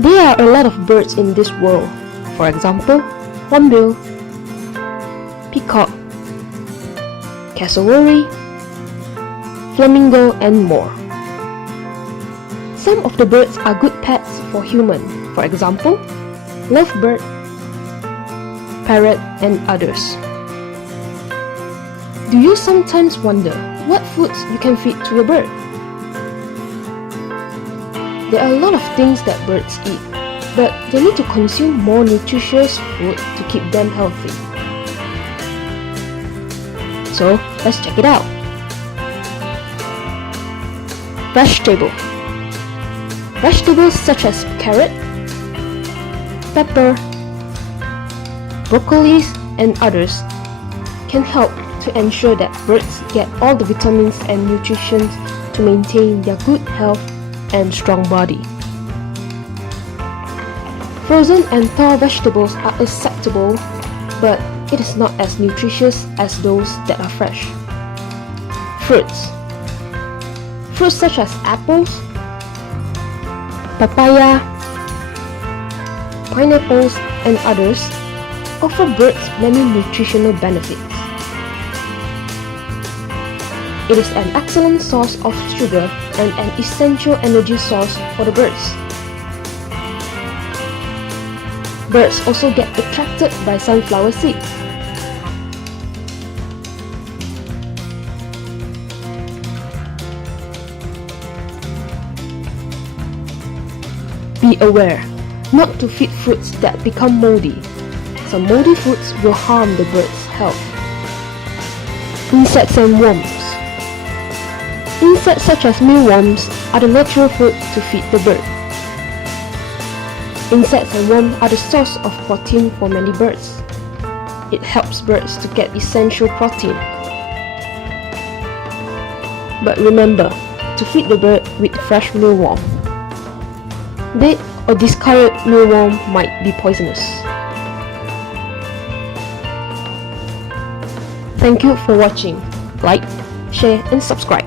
There are a lot of birds in this world. For example, hornbill, peacock, cassowary, flamingo, and more. Some of the birds are good pets for humans. For example, lovebird, parrot, and others. Do you sometimes wonder what foods you can feed to a bird? There are a lot of things that birds eat, but they need to consume more nutritious food to keep them healthy. So, let's check it out. Vegetables such as carrot, pepper, broccoli, and others can help to ensure that birds get all the vitamins and nutrition to maintain their good health and strong body. Frozen and thawed vegetables are acceptable, but it is not as nutritious as those that are fresh. Fruits such as apples, papaya, pineapples, and others offer birds many nutritional benefits. It is an excellent source of sugar and an essential energy source for the birds. Birds also get attracted by sunflower seeds. Be aware not to feed fruits that become moldy. Some moldy fruits will harm the bird's health. Insects and worms. Insects such as mealworms are the natural food to feed the bird. Insects and worms are the source of protein for many birds. It helps birds to get essential protein. But remember to feed the bird with fresh mealworm. Dead or discarded mealworm might be poisonous. Thank you for watching. Like, share, and subscribe.